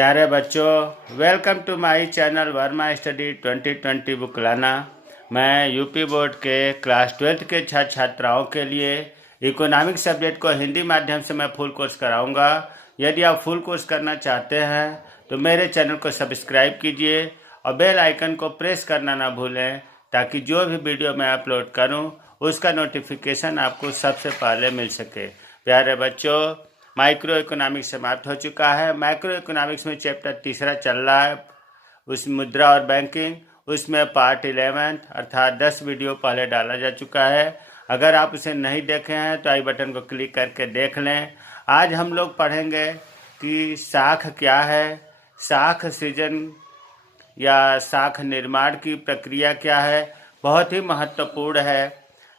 प्यारे बच्चों, welcome to my channel Verma study 2020 book लाना। मैं यूपी बोर्ड के क्लास 12th के छात्र छात्राओं के लिए इकोनॉमिक सब्जेक्ट को हिंदी माध्यम से मैं फुल कोर्स कराऊंगा। यदि आप फुल कोर्स करना चाहते हैं तो मेरे चैनल को सब्सक्राइब कीजिए और बेल आइकन को प्रेस करना ना भूलें, ताकि जो भी वीडियो मैं अपलोड करूं उसका नोटिफिकेशन आपको सबसे पहले मिल सके। प्यारे बच्चों, माइक्रो इकोनॉमिक्स समाप्त हो चुका है। माइक्रो इकोनॉमिक्स में चैप्टर तीसरा चल रहा है, उस मुद्रा और बैंकिंग। उसमें पार्ट 11 अर्थात 10 वीडियो पहले डाला जा चुका है। अगर आप उसे नहीं देखे हैं तो आई बटन को क्लिक करके देख लें। आज हम लोग पढ़ेंगे कि शाख क्या है, शाख सृजन या शाख निर्माण की प्रक्रिया क्या है, बहुत ही महत्वपूर्ण है।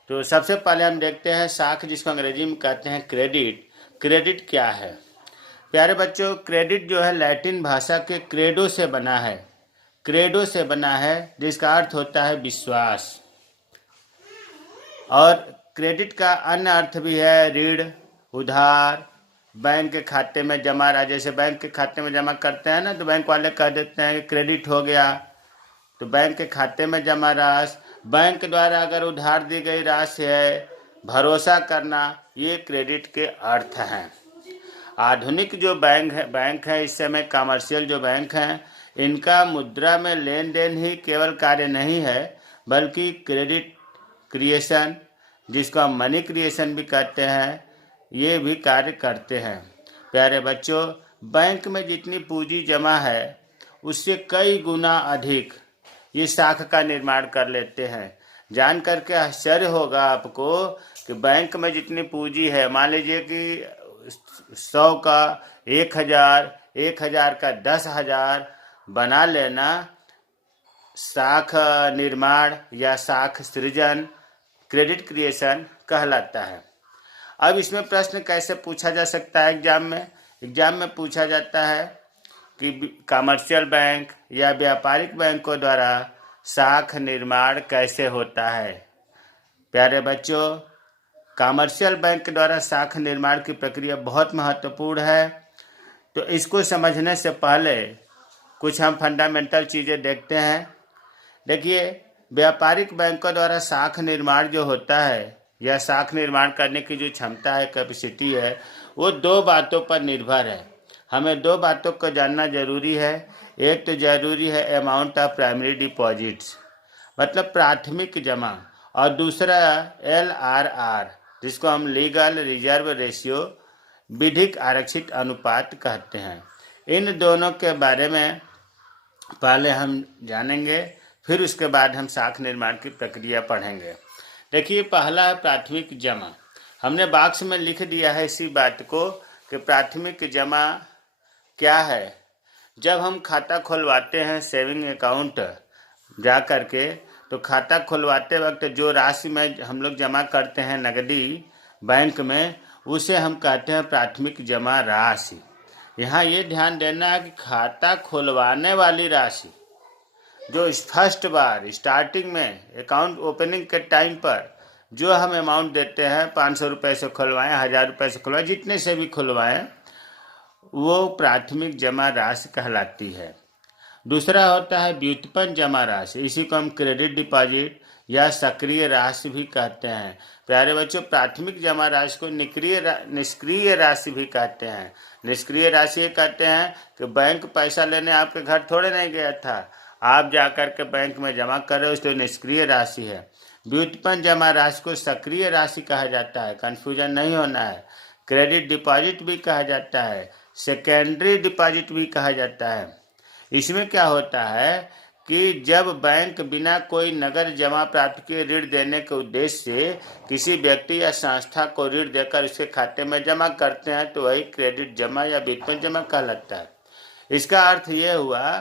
तो सबसे पहले हम देखते हैं शाख, जिसको अंग्रेजी में कहते हैं क्रेडिट। क्रेडिट क्या है? प्यारे बच्चों, क्रेडिट जो है लैटिन भाषा के क्रेडो से बना है। क्रेडो से बना है जिसका अर्थ होता है विश्वास। और क्रेडिट का अन्य अर्थ भी है ऋण, उधार, बैंक के खाते में जमा रहा। जैसे बैंक के खाते में जमा करते हैं ना, तो बैंक वाले कह देते हैं कि क्रेडिट हो गया, तो बैंक के खाते में जमा राशि, बैंक द्वारा अगर उधार दी गई राशि है, भरोसा करना, ये क्रेडिट के अर्थ हैं। आधुनिक जो बैंक है इस समय कमर्शियल जो बैंक हैं, इनका मुद्रा में लेन देन ही केवल कार्य नहीं है, बल्कि क्रेडिट क्रिएशन, जिसको हम मनी क्रिएशन भी कहते हैं, ये भी कार्य करते हैं। प्यारे बच्चों, बैंक में जितनी पूंजी जमा है उससे कई गुना अधिक ये शाख का निर्माण कर लेते हैं। जान करके आश्चर्य होगा आपको कि बैंक में जितनी पूंजी है, मान लीजिए कि 100 का 1000, 1000 का 10,000 बना लेना, शाख निर्माण या शाख सृजन, क्रेडिट क्रिएशन कहलाता है। अब इसमें प्रश्न कैसे पूछा जा सकता है एग्जाम में पूछा जाता है कि कमर्शियल बैंक या व्यापारिक बैंकों द्वारा शाख निर्माण कैसे होता है। प्यारे बच्चों, कमर्शियल बैंक द्वारा शाख निर्माण की प्रक्रिया बहुत महत्वपूर्ण है। तो इसको समझने से पहले कुछ हम फंडामेंटल चीज़ें देखते हैं। देखिए, व्यापारिक बैंकों द्वारा शाख निर्माण जो होता है या शाख निर्माण करने की जो क्षमता है, कैपेसिटी है, वो दो बातों पर निर्भर है। हमें दो बातों को जानना जरूरी है। एक तो जरूरी है अमाउंट ऑफ प्राइमरी डिपॉजिट्स, मतलब प्राथमिक जमा, और दूसरा LRR, जिसको हम लीगल रिजर्व रेशियो, विधिक आरक्षित अनुपात कहते हैं। इन दोनों के बारे में पहले हम जानेंगे, फिर उसके बाद हम शाख निर्माण की प्रक्रिया पढ़ेंगे। देखिए, पहला है प्राथमिक जमा। हमने बॉक्स में लिख दिया है इसी बात को कि प्राथमिक जमा क्या है। जब हम खाता खुलवाते हैं सेविंग अकाउंट जा करके, तो खाता खुलवाते वक्त जो राशि में हम लोग जमा करते हैं नगदी बैंक में, उसे हम कहते हैं प्राथमिक जमा राशि। यहाँ ये ध्यान देना है कि खाता खुलवाने वाली राशि जो फर्स्ट बार स्टार्टिंग में अकाउंट ओपनिंग के टाइम पर जो हम अमाउंट देते हैं, 500 रुपये से खुलवाएं, 1000 रुपये से खुलवाएं, जितने से भी खुलवाएं, वो प्राथमिक जमा राशि कहलाती है। दूसरा होता है व्युत्पन्न जमा राशि। इसी को हम क्रेडिट डिपॉजिट या सक्रिय राशि भी कहते हैं। प्यारे बच्चों, प्राथमिक जमा राशि को निष्क्रिय राशि भी कहते हैं। निष्क्रिय राशि कहते हैं कि बैंक पैसा लेने आपके घर थोड़े नहीं गया था, आप जाकर के बैंक में जमा कर रहे हो, तो निष्क्रिय राशि है। व्युत्पन्न जमा राशि को सक्रिय राशि कहा जाता है, कंफ्यूजन नहीं होना है। क्रेडिट डिपॉजिट भी कहा जाता है, सेकेंडरी डिपॉजिट भी कहा जाता है। इसमें क्या होता है कि जब बैंक बिना कोई नगद जमा प्राप्त किए ऋण देने के उद्देश्य से किसी व्यक्ति या संस्था को ऋण देकर उसके खाते में जमा करते हैं, तो वही क्रेडिट जमा या व्युत्पन्न जमा कहलाता है। इसका अर्थ ये हुआ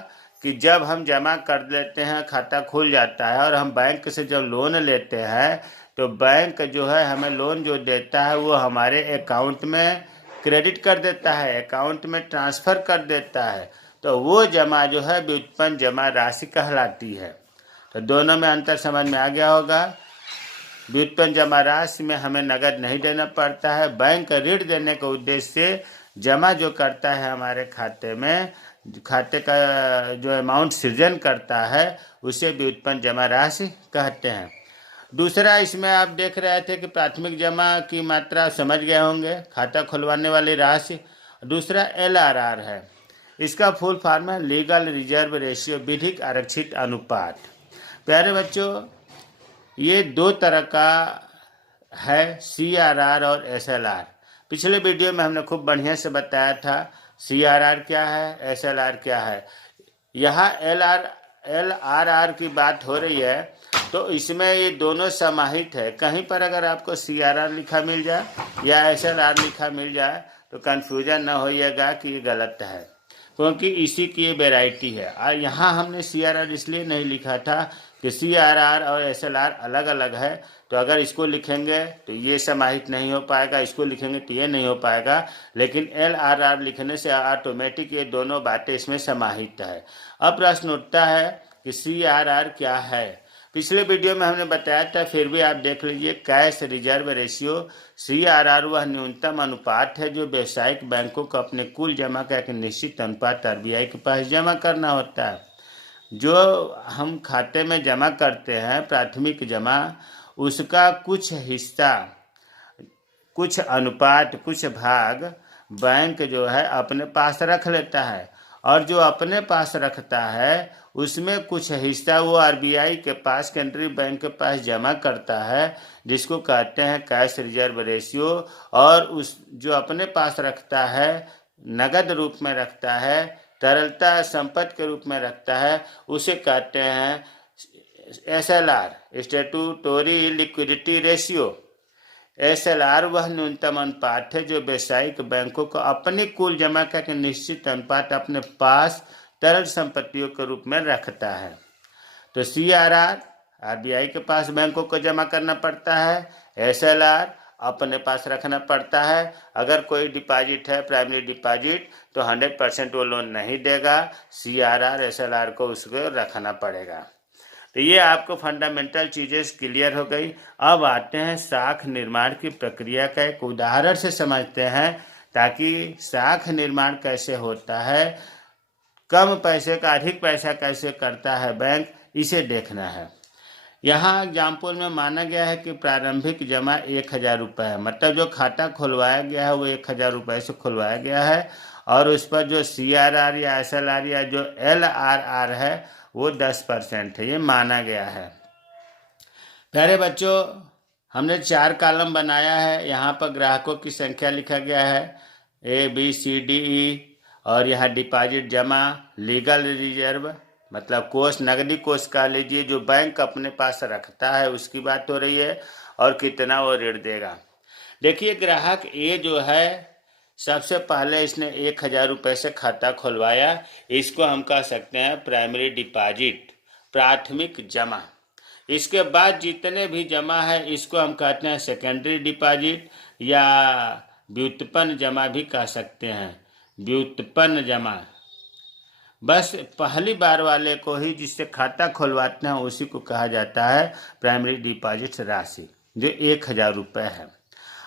कि जब हम जमा कर लेते हैं, खाता खुल जाता है, और हम बैंक से जब लोन लेते हैं, तो बैंक जो है हमें लोन जो देता है वो हमारे अकाउंट में क्रेडिट कर देता है, अकाउंट में ट्रांसफ़र कर देता है, तो वो जमा जो है व्युत्पन्न जमा राशि कहलाती है। तो दोनों में अंतर समझ में आ गया होगा। व्युत्पन्न जमा राशि में हमें नगद नहीं देना पड़ता है, बैंक ऋण देने के उद्देश्य से जमा जो करता है हमारे खाते में, खाते का जो अमाउंट सृजन करता है उसे व्युत्पन्न जमा राशि कहते हैं। दूसरा, इसमें आप देख रहे थे कि प्राथमिक जमा की मात्रा समझ गए होंगे, खाता खुलवाने वाली राशि। दूसरा LRR है, इसका फुल फॉर्म है लीगल रिजर्व रेशियो, विधिक आरक्षित अनुपात। प्यारे बच्चों, ये दो तरह का है, CRR और SLR। पिछले वीडियो में हमने खूब बढ़िया से बताया था CRR क्या है, SLR क्या है। यहाँ LRR की बात हो रही है, तो इसमें ये दोनों समाहित है। कहीं पर अगर आपको CRR लिखा मिल जाए या SLR लिखा मिल जाए तो कन्फ्यूजन न होइएगा कि ये गलत है, क्योंकि इसी की ये वेराइटी है। और यहाँ हमने CRR इसलिए नहीं लिखा था कि CRR और SLR अलग अलग है, तो अगर इसको लिखेंगे तो ये समाहित नहीं हो पाएगा, इसको लिखेंगे तो ये नहीं हो पाएगा। लेकिन LRR लिखने से ऑटोमेटिक ये दोनों बातें इसमें समाहित है। अब प्रश्न उठता है कि CRR क्या है। पिछले वीडियो में हमने बताया था, फिर भी आप देख लीजिए। कैश रिजर्व रेशियो, CRR वह न्यूनतम अनुपात है जो व्यावसायिक बैंकों को अपने कुल जमा का एक निश्चित अनुपात RBI के पास जमा करना होता है। जो हम खाते में जमा करते हैं, प्राथमिक जमा, उसका कुछ हिस्सा, कुछ अनुपात, कुछ भाग बैंक जो है अपने पास रख लेता है, और जो अपने पास रखता है उसमें कुछ हिस्सा वो RBI के पास, केंद्रीय बैंक के पास जमा करता है, जिसको कहते हैं कैश रिजर्व रेशियो। और उस जो अपने पास रखता है, नगद रूप में रखता है, तरलता संपत्ति के रूप में रखता है, उसे कहते हैं SLR, स्टैट्यूटोरी लिक्विडिटी रेशियो। SLR वह न्यूनतम अनुपात है जो व्यावसायिक बैंकों को अपनी कुल जमा का एक निश्चित अनुपात अपने पास तरल संपत्तियों के रूप में रखता है। तो CRR RBI के पास बैंकों को जमा करना पड़ता है, SLR अपने पास रखना पड़ता है। अगर कोई डिपॉजिट है, प्राइमरी डिपॉजिट, तो 100% वो लोन नहीं देगा, CRR SLR को उसको रखना पड़ेगा। तो ये आपको फंडामेंटल चीज़ें क्लियर हो गई। अब आते हैं साख निर्माण की प्रक्रिया का एक उदाहरण से समझते हैं, ताकि साख निर्माण कैसे होता है, कम पैसे का अधिक पैसा कैसे करता है बैंक, इसे देखना है। यहाँ एग्जाम्पल में माना गया है कि प्रारंभिक जमा 1000 रुपये है, मतलब जो खाता खुलवाया गया है वो 1000 रुपये से खुलवाया गया है, और उस पर जो CRR या SLR या जो LRR है वो 10% है, ये माना गया है। प्यारे बच्चों, हमने 4 कॉलम बनाया है। यहाँ पर ग्राहकों की संख्या लिखा गया है ABCDE, और यहाँ डिपॉजिट जमा, लीगल रिजर्व मतलब कोष, नकदी कोष कह लीजिए, जो बैंक अपने पास रखता है उसकी बात हो रही है, और कितना वो ऋण देगा। देखिए, ग्राहक A जो है, सबसे पहले इसने 1000 रुपये से खाता खुलवाया, इसको हम कह सकते हैं प्राइमरी डिपॉजिट, प्राथमिक जमा। इसके बाद जितने भी जमा है इसको हम कहते हैं सेकेंडरी डिपॉजिट, या व्युत्पन्न जमा भी कह सकते हैं, व्युत्पन्न जमा। बस पहली बार वाले को ही, जिससे खाता खुलवाते हैं, उसी को कहा जाता है प्राइमरी डिपॉजिट राशि, जो 1000 रुपये है।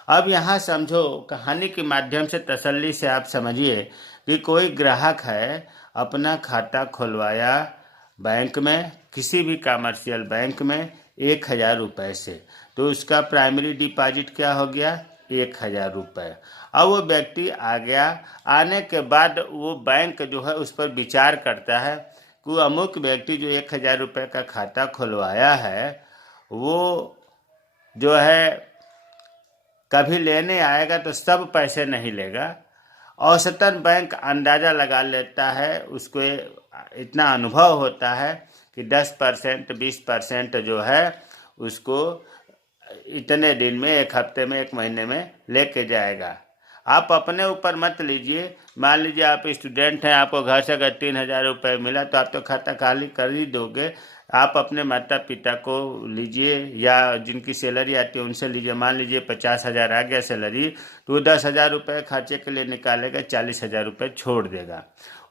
अब यहाँ समझो, कहानी के माध्यम से तसल्ली से आप समझिए कि कोई ग्राहक है, अपना खाता खुलवाया बैंक में, किसी भी कमर्शियल बैंक में 1000 रुपये से, तो उसका प्राइमरी डिपॉजिट क्या हो गया, 1000 रुपये। अब वो व्यक्ति आ गया, आने के बाद वो बैंक जो है उस पर विचार करता है कि वो अमुक व्यक्ति जो 1000 रुपये का खाता खुलवाया है, वो जो है कभी लेने आएगा तो सब पैसे नहीं लेगा। औसतन बैंक अंदाज़ा लगा लेता है, उसको इतना अनुभव होता है कि 10% 20% जो है उसको इतने दिन में, एक हफ्ते में, एक महीने में लेके जाएगा। आप अपने ऊपर मत लीजिए। मान लीजिए आप स्टूडेंट हैं, आपको घर से अगर 3000 रुपये मिला तो आप तो खाता खाली कर ही दोगे। आप अपने माता पिता को लीजिए, या जिनकी सैलरी आती है उनसे लीजिए। मान लीजिए 50,000 आ गया सैलरी, तो वो 10,000 रुपये खर्चे के लिए निकालेगा, 40,000 रुपये छोड़ देगा।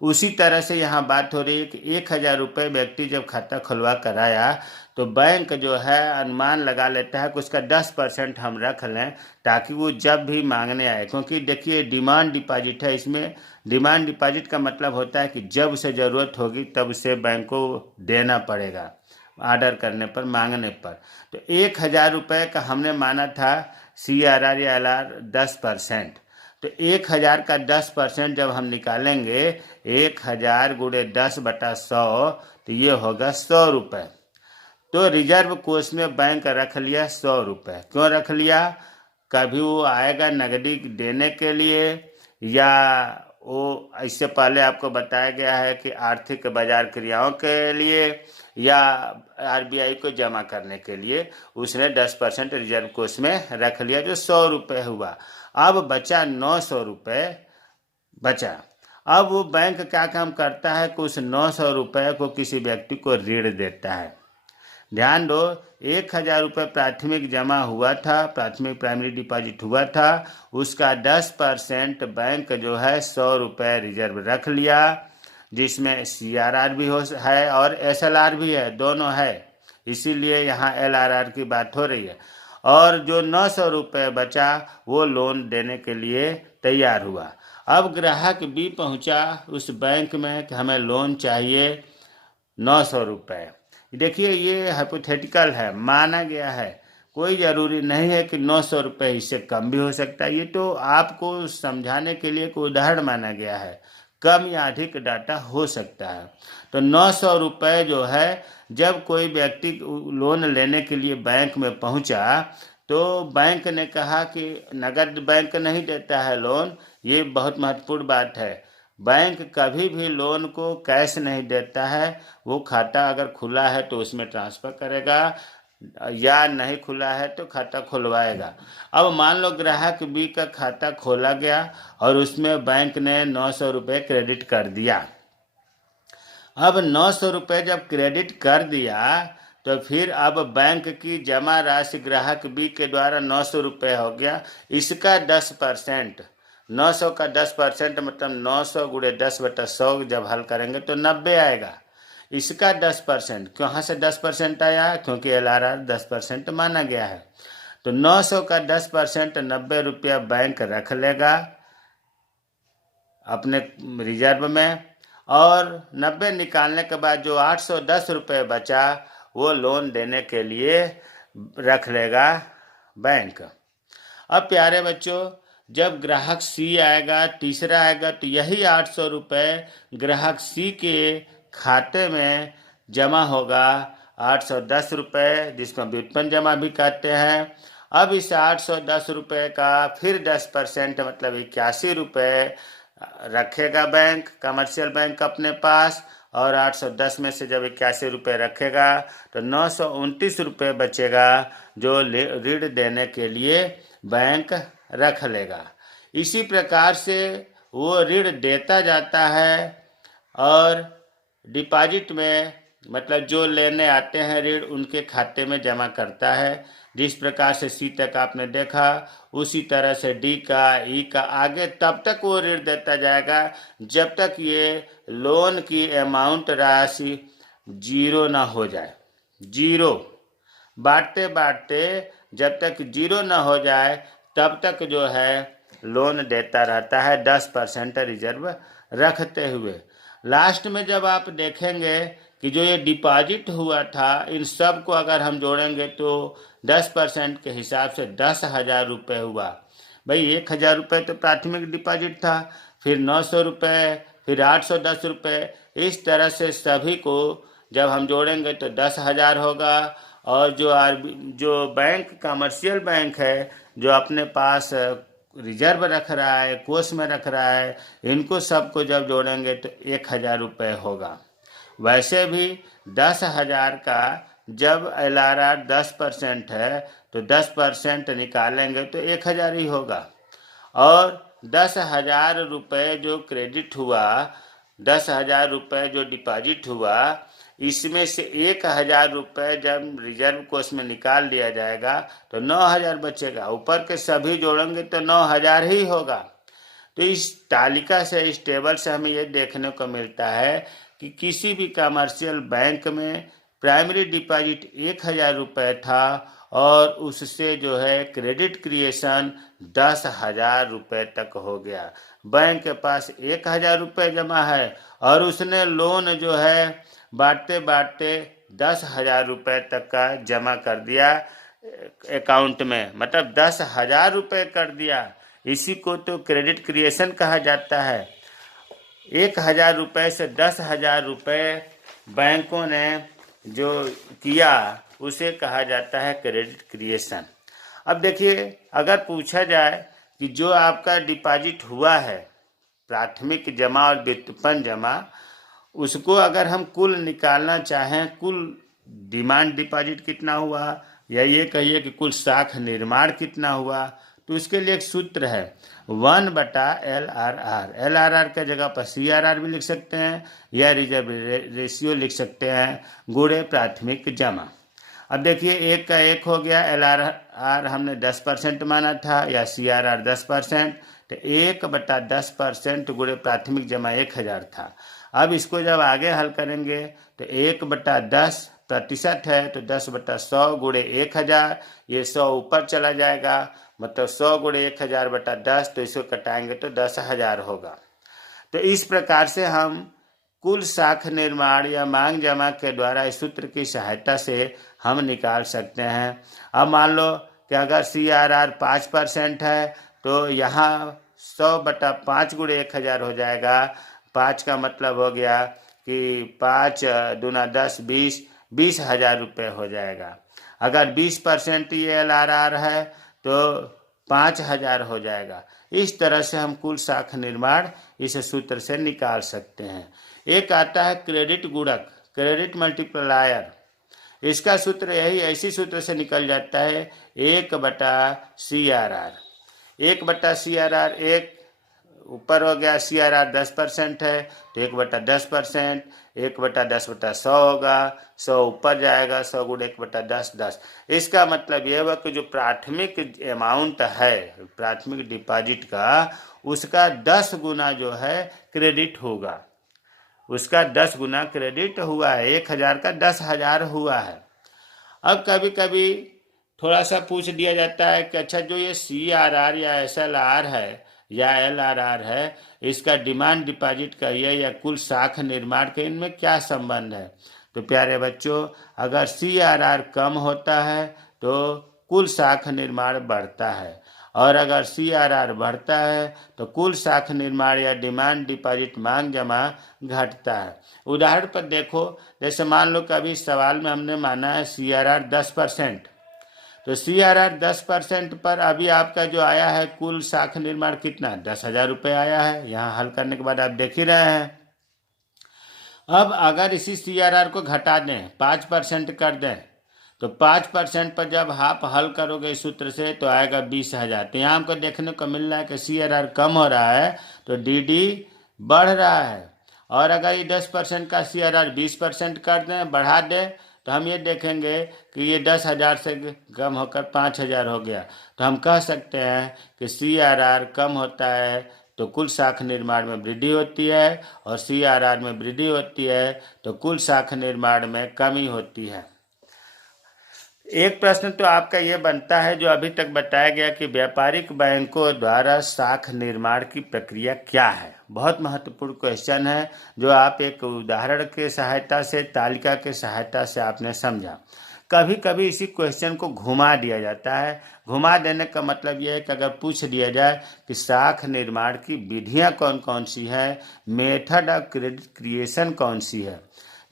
उसी तरह से यहाँ बात हो रही है कि 1,000 रुपये व्यक्ति जब खाता खुलवा कर आया तो बैंक जो है अनुमान लगा लेता है कि उसका 10% हम रख लें, ताकि वो जब भी मांगने आए। क्योंकि देखिए डिमांड डिपॉजिट है, इसमें डिमांड डिपॉजिट का मतलब होता है कि जब उसे ज़रूरत होगी तब उसे बैंक को देना पड़ेगा, ऑर्डर करने पर, मांगने पर। तो 1,000 रुपये का हमने माना था CRR या LR 10%। तो 1,000 का 10% जब हम निकालेंगे, 1,000 गुणे 10/100, तो ये होगा 100 रुपये। तो रिजर्व कोष में बैंक रख लिया 100 रुपये। क्यों रख लिया? कभी वो आएगा नकदी देने के लिए, या वो इससे पहले आपको बताया गया है कि आर्थिक बाजार क्रियाओं के लिए, या RBI को जमा करने के लिए उसने 10% रिजर्व कोष में रख लिया, जो 100 रुपये हुआ। अब बचा 900 रुपये बचा। अब वो बैंक क्या काम करता है कि उस 900 रुपये को किसी व्यक्ति को ऋण देता है। ध्यान दो, 1,000 रुपये प्राथमिक जमा हुआ था, प्राथमिक प्राइमरी डिपॉजिट हुआ था, उसका 10% बैंक जो है 100 रुपये रिजर्व रख लिया, जिसमें CRR भी है और SLR भी है, दोनों है, इसीलिए यहाँ LRR की बात हो रही है। और जो 900 रुपये बचा वो लोन देने के लिए तैयार हुआ। अब ग्राहक भी पहुँचा उस बैंक में कि हमें लोन चाहिए 900 रुपये। देखिए ये हाइपोथेटिकल है, माना गया है, कोई ज़रूरी नहीं है कि 900 रुपये, इससे कम भी हो सकता है। ये तो आपको समझाने के लिए कोई उदाहरण माना गया है, कम या अधिक डाटा हो सकता है। तो 900 रुपये जो है, जब कोई व्यक्ति लोन लेने के लिए बैंक में पहुंचा तो बैंक ने कहा कि नगद बैंक नहीं देता है लोन। ये बहुत महत्वपूर्ण बात है, बैंक कभी भी लोन को कैश नहीं देता है। वो खाता अगर खुला है तो उसमें ट्रांसफ़र करेगा, या नहीं खुला है तो खाता खुलवाएगा। अब मान लो ग्राहक बी का खाता खोला गया और उसमें बैंक ने 900 रुपये क्रेडिट कर दिया। अब 900 रुपये जब क्रेडिट कर दिया तो फिर अब बैंक की जमा राशि ग्राहक बी के द्वारा 900 रुपये हो गया। इसका 10%, 900 का 10% मतलब 900 गुणे 10/100 जब हल करेंगे तो 90 आएगा। इसका 10%, कहाँ से 10% आया? क्योंकि LRR 10% माना गया है। तो 900 का 10% 90 रुपया बैंक रख लेगा अपने रिजर्व में, और 90 निकालने के बाद जो 810 रुपये बचा वो लोन देने के लिए रख लेगा बैंक। अब प्यारे बच्चों, जब ग्राहक C आएगा, तीसरा आएगा, तो यही 800 रुपये ग्राहक C के खाते में जमा होगा, 810 रुपये, जिसको व्युत्पन्न जमा भी कहते हैं। अब इस 810 रुपये का फिर 10% मतलब 81 रुपये रखेगा बैंक, कमर्शियल बैंक अपने पास, और 810 में से जब 81 रुपये रखेगा तो 929 रुपये बचेगा, जो ऋण देने के लिए बैंक रख लेगा। इसी प्रकार से वो ऋण देता जाता है और डिपॉजिट में, मतलब जो लेने आते हैं ऋण, उनके खाते में जमा करता है। जिस प्रकार से C तक आपने देखा, उसी तरह से D का, E का, आगे तब तक वो ऋण देता जाएगा जब तक ये लोन की अमाउंट राशि 0 ना हो जाए। 0 बांटते बांटते जब तक 0 ना हो जाए तब तक जो है लोन देता रहता है, 10% रिजर्व रखते हुए। लास्ट में जब आप देखेंगे कि जो ये डिपॉजिट हुआ था, इन सब को अगर हम जोड़ेंगे तो 10% के हिसाब से 10,000 रुपये हुआ। भाई 1,000 रुपये तो प्राथमिक डिपॉजिट था, फिर 900 रुपये, फिर 810 रुपये, इस तरह से सभी को जब हम जोड़ेंगे तो 10,000 होगा। और जो बैंक, कमर्शियल बैंक है, जो अपने पास रिजर्व रख रहा है, कोष में रख रहा है, इनको सबको जब जोड़ेंगे तो 1,000 रुपये होगा। वैसे भी 10,000 का जब LRR 10% है तो 10% निकालेंगे तो 1,000 ही होगा। और 10,000 रुपये जो क्रेडिट हुआ, 10,000 रुपये जो डिपॉजिट हुआ, इसमें से 1,000 रुपये जब रिजर्व कोष में निकाल लिया जाएगा तो 9,000 बचेगा। ऊपर के सभी जोड़ेंगे तो 9,000 ही होगा। तो इस तालिका से, इस टेबल से हमें ये देखने को मिलता है कि किसी भी कमर्शियल बैंक में प्राइमरी डिपॉजिट 1,000 रुपये था और उससे जो है क्रेडिट क्रिएशन 10,000 रुपये तक हो गया। बैंक के पास 1,000 रुपये जमा है और उसने लोन जो है बांटते बांटते 10,000 रुपये तक का जमा कर दिया अकाउंट में, मतलब 10,000 रुपये कर दिया। इसी को तो क्रेडिट क्रिएशन कहा जाता है। 1,000 रुपये से 10,000 रुपये बैंकों ने जो किया उसे कहा जाता है क्रेडिट क्रिएशन। अब देखिए, अगर पूछा जाए कि जो आपका डिपॉजिट हुआ है, प्राथमिक जमा और व्युत्पन्न जमा, उसको अगर हम कुल निकालना चाहें, कुल डिमांड डिपॉजिट कितना हुआ या ये कहिए कि कुल साख निर्माण कितना हुआ, तो उसके लिए एक सूत्र है 1/LRR। LRR के जगह पर CRR भी लिख सकते हैं या रिजर्व रेशियो लिख सकते हैं, गुणे प्राथमिक जमा। अब देखिए, 1 का 1 हो गया, LRR हमने 10% माना था या CRR 10%, तो 1/10% गुणे प्राथमिक जमा 1,000 था। अब इसको जब आगे हल करेंगे तो 1/10% है तो 10/100 गुणे 1,000, ये 100 ऊपर चला जाएगा, मतलब 100 गुणे 1,000/10, तो इसको कटाएंगे तो 10,000 होगा। तो इस प्रकार से हम कुल साख निर्माण या मांग जमा के द्वारा इस सूत्र की सहायता से हम निकाल सकते हैं। अब मान लो कि अगर CRR 5% है तो यहाँ 100/5 गुणे 1,000 हो जाएगा। 5 का मतलब हो गया कि 5 दूना 10, 20,000 रुपये हो जाएगा। अगर 20% ये LRR है तो 5,000 हो जाएगा। इस तरह से हम कुल साख निर्माण इस सूत्र से निकाल सकते हैं। एक आता है क्रेडिट गुणक, क्रेडिट मल्टीप्लायर। इसका सूत्र यही, ऐसी सूत्र से निकल जाता है 1/CRR। 1/CRR, एक ऊपर हो गया, CRR 10% है तो 1/10%, 1/10/100 होगा, 100 ऊपर जाएगा, 100 गुणे 1/10, 10। इसका मतलब ये हुआ कि जो प्राथमिक अमाउंट है, प्राथमिक डिपॉजिट का, उसका 10 गुना जो है क्रेडिट होगा, उसका 10 गुना क्रेडिट हुआ है। 1,000 का 10,000 हुआ है। अब कभी कभी थोड़ा सा पूछ दिया जाता है कि अच्छा, जो ये CRR या SLR है या LRR है, इसका डिमांड डिपॉजिट का ये या कुल साख निर्माण के, इनमें क्या संबंध है? तो प्यारे बच्चों, अगर CRR कम होता है तो कुल साख निर्माण बढ़ता है, और अगर CRR बढ़ता है तो कुल साख निर्माण या डिमांड डिपॉजिट मांग जमा घटता है। उदाहरण पर देखो, जैसे मान लो कि अभी सवाल में हमने माना है CRR 10%, तो CRR 10% पर अभी आपका जो आया है कुल साख निर्माण कितना, 10,000 रुपये आया है। यहाँ हल करने के बाद आप देख ही रहे हैं। अब अगर इसी CRR को घटा दें, 5% कर दें, तो 5% पर जब आप हल करोगे इस सूत्र से तो आएगा 20,000। तो यहाँ हमको देखने को मिल रहा है कि CRR कम हो रहा है तो DD बढ़ रहा है। और अगर ये 10% का CRR 20% कर दें, बढ़ा दें, तो हम ये देखेंगे कि ये 10,000 से कम होकर 5,000 हो गया। तो हम कह सकते हैं कि CRR कम होता है तो कुल साख निर्माण में वृद्धि होती है, और CRR में वृद्धि होती है तो कुल साख निर्माण में कमी होती है। एक प्रश्न तो आपका ये बनता है, जो अभी तक बताया गया, कि व्यापारिक बैंकों द्वारा साख निर्माण की प्रक्रिया क्या है। बहुत महत्वपूर्ण क्वेश्चन है, जो आप एक उदाहरण के सहायता से, तालिका के सहायता से आपने समझा। कभी कभी इसी क्वेश्चन को घुमा दिया जाता है। घुमा देने का मतलब यह है कि अगर पूछ दिया जाए कि साख निर्माण की विधियां कौन कौन सी है, मेथड ऑफ क्रेडिट क्रिएशन कौन सी है,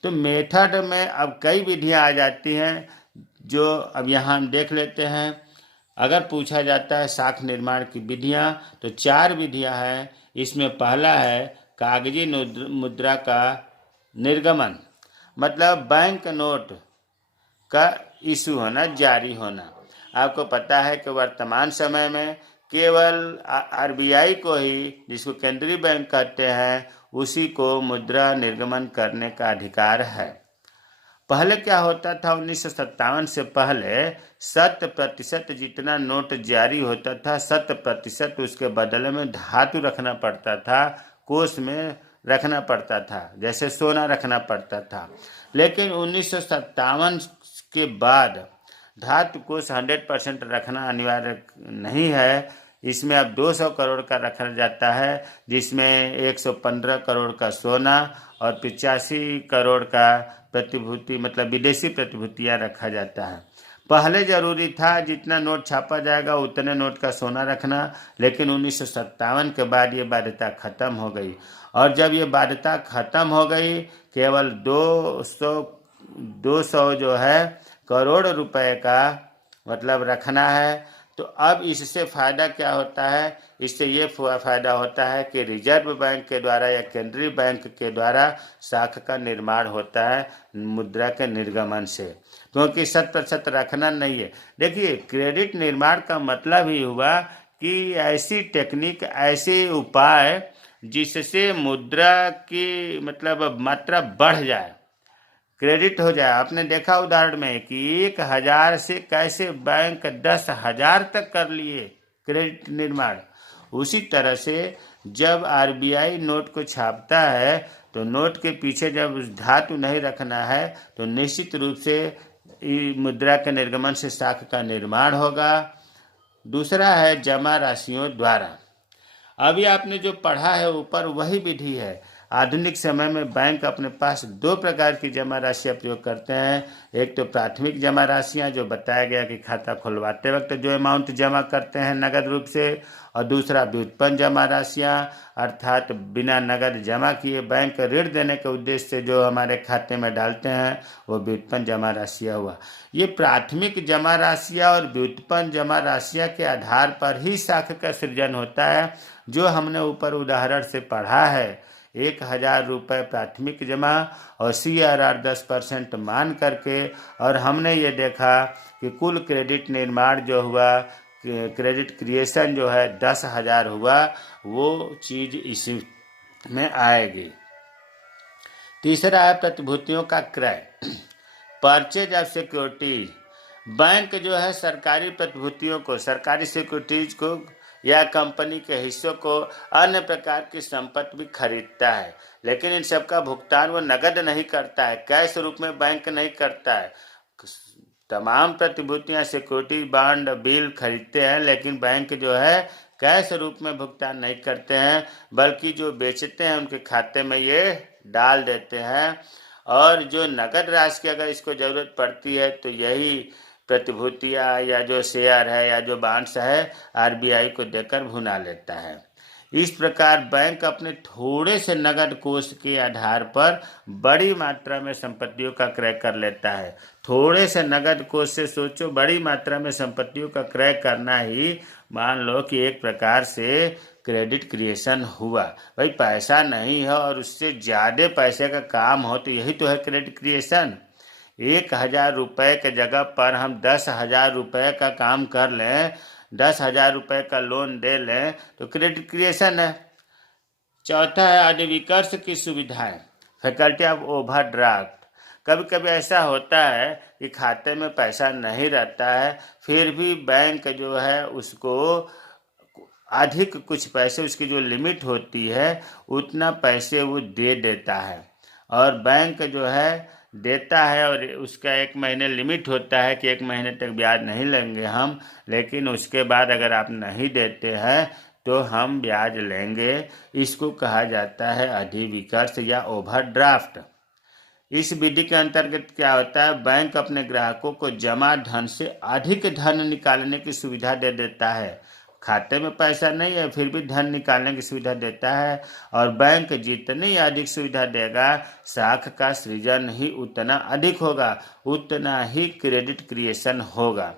तो मेथड में अब कई विधियां आ जाती हैं, जो अब यहाँ हम देख लेते हैं। अगर पूछा जाता है साख निर्माण की विधियां, तो 4 विधियां हैं। इसमें पहला है कागजी मुद्रा का निर्गमन, मतलब बैंक नोट का इशू होना, जारी होना। आपको पता है कि वर्तमान समय में केवल RBI को ही, जिसको केंद्रीय बैंक कहते हैं, उसी को मुद्रा निर्गमन करने का अधिकार है। पहले क्या होता था, 1957 से पहले 100% जितना नोट जारी होता था 100% उसके बदले में धातु रखना पड़ता था, कोष में रखना पड़ता था, जैसे सोना रखना पड़ता था। लेकिन 1957 के बाद धातु कोष 100% रखना अनिवार्य नहीं है। इसमें अब 200 करोड़ का रखा जाता है, जिसमें 115 करोड़ का सोना और 85 करोड़ का प्रतिभूति मतलब विदेशी प्रतिभूतियां रखा जाता है। पहले जरूरी था जितना नोट छापा जाएगा उतने नोट का सोना रखना, लेकिन 1957 के बाद ये बाध्यता खत्म हो गई। और जब ये बाध्यता खत्म हो गई, केवल 200 जो है करोड़ रुपए का मतलब रखना है। तो अब इससे फायदा क्या होता है? इससे ये फायदा होता है कि रिजर्व बैंक के द्वारा या केंद्रीय बैंक के द्वारा साख का निर्माण होता है मुद्रा के निर्गमन से, क्योंकि 100% रखना नहीं है। देखिए, क्रेडिट निर्माण का मतलब ही हुआ कि ऐसी टेक्निक, ऐसे उपाय जिससे मुद्रा की मतलब मात्रा बढ़ जाए, क्रेडिट हो जाए। आपने देखा उदाहरण में कि 1000 से कैसे बैंक 10,000 तक कर लिए क्रेडिट निर्माण। उसी तरह से जब आरबीआई नोट को छापता है तो नोट के पीछे जब धातु नहीं रखना है तो निश्चित रूप से मुद्रा के निर्गमन से साख का निर्माण होगा। दूसरा है जमा राशियों द्वारा। अभी आपने जो पढ़ा है ऊपर वही विधि है। आधुनिक समय में बैंक अपने पास 2 प्रकार की जमा राशियां प्रयोग करते हैं। एक तो प्राथमिक जमा राशियां, जो बताया गया कि खाता खुलवाते वक्त जो अमाउंट जमा करते हैं नगद रूप से, और दूसरा व्युत्पन्न जमा राशियां, अर्थात बिना नगद जमा किए बैंक ऋण देने के उद्देश्य से जो हमारे खाते में डालते हैं, वो व्युत्पन्न जमा राशियां हुआ। ये प्राथमिक जमा राशियां और व्युत्पन्न जमा राशियां के आधार पर ही साख का सृजन होता है, जो हमने ऊपर उदाहरण से पढ़ा है। 1000 रुपये प्राथमिक जमा और CRR 10% मान करके, और हमने ये देखा कि कुल क्रेडिट निर्माण जो हुआ, क्रेडिट क्रिएशन जो है 10,000 हुआ, वो चीज़ इसी में आएगी। तीसरा है प्रतिभूतियों का क्रय, परचेज ऑफ सिक्योरिटीज। बैंक जो है सरकारी प्रतिभूतियों को, सरकारी सिक्योरिटीज को या कंपनी के हिस्सों को, अन्य प्रकार की संपत्ति भी खरीदता है, लेकिन इन सब का भुगतान वो नगद नहीं करता है, कैश रूप में बैंक नहीं करता है। तमाम प्रतिभूतियां, सिक्योरिटी, बॉन्ड, बिल खरीदते हैं, लेकिन बैंक जो है कैश रूप में भुगतान नहीं करते हैं, बल्कि जो बेचते हैं उनके खाते में ये डाल देते हैं। और जो नगद राशि की अगर इसको जरूरत पड़ती है तो यही प्रतिभूतियां या जो शेयर है या जो बॉन्ड्स है आरबीआई को देकर भुना लेता है। इस प्रकार बैंक अपने थोड़े से नगद कोष के आधार पर बड़ी मात्रा में संपत्तियों का क्रय कर लेता है। थोड़े से नगद कोष से सोचो, बड़ी मात्रा में संपत्तियों का क्रय करना ही मान लो कि एक प्रकार से क्रेडिट क्रिएशन हुआ। भाई पैसा नहीं है और उससे ज़्यादा पैसे का काम हो तो यही तो है क्रेडिट क्रिएशन। 1000 रुपये के जगह पर हम 10,000 रुपये का काम कर लें, 10,000 रुपये का लोन दे लें तो क्रेडिट क्रिएशन है। चौथा है अधिविकर्ष की सुविधाएं, फैकल्टी ऑफ ओवरड्राफ्ट। कभी कभी ऐसा होता है कि खाते में पैसा नहीं रहता है, फिर भी बैंक जो है उसको अधिक कुछ पैसे, उसकी जो लिमिट होती है उतना पैसे वो दे देता है, और बैंक जो है देता है और उसका 1 महीने लिमिट होता है कि 1 महीने तक ब्याज नहीं लेंगे हम, लेकिन उसके बाद अगर आप नहीं देते हैं तो हम ब्याज लेंगे। इसको कहा जाता है अधिविकर्ष या ओवरड्राफ्ट। इस विधि के अंतर्गत क्या होता है, बैंक अपने ग्राहकों को जमा धन से अधिक धन निकालने की सुविधा दे देता है। खाते में पैसा नहीं है फिर भी धन निकालने की सुविधा देता है, और बैंक जितनी अधिक सुविधा देगा साख का सृजन ही उतना अधिक होगा, उतना ही क्रेडिट क्रिएशन होगा।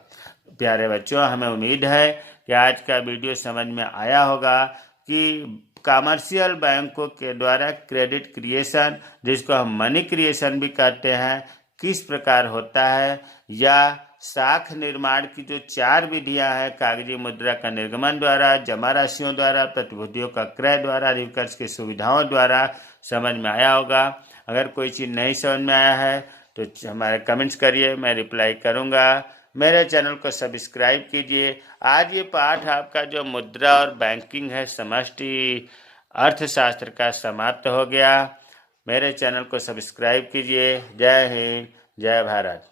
प्यारे बच्चों, हमें उम्मीद है कि आज का वीडियो समझ में आया होगा कि कमर्शियल बैंकों के द्वारा क्रेडिट क्रिएशन, जिसको हम मनी क्रिएशन भी कहते हैं, किस प्रकार होता है, या साख निर्माण की जो 4 विधियां हैं, कागजी मुद्रा का निर्गमन द्वारा, जमा राशियों द्वारा, प्रतिभूतियों का क्रय द्वारा, अधिविकर्ष की सुविधाओं द्वारा समझ में आया होगा। अगर कोई चीज़ नहीं समझ में आया है तो हमारे कमेंट्स करिए, मैं रिप्लाई करूँगा। मेरे चैनल को सब्सक्राइब कीजिए। आज ये पाठ आपका जो मुद्रा और बैंकिंग है समष्टि अर्थशास्त्र का समाप्त हो गया। मेरे चैनल को सब्सक्राइब कीजिए। जय हिंद, जय भारत।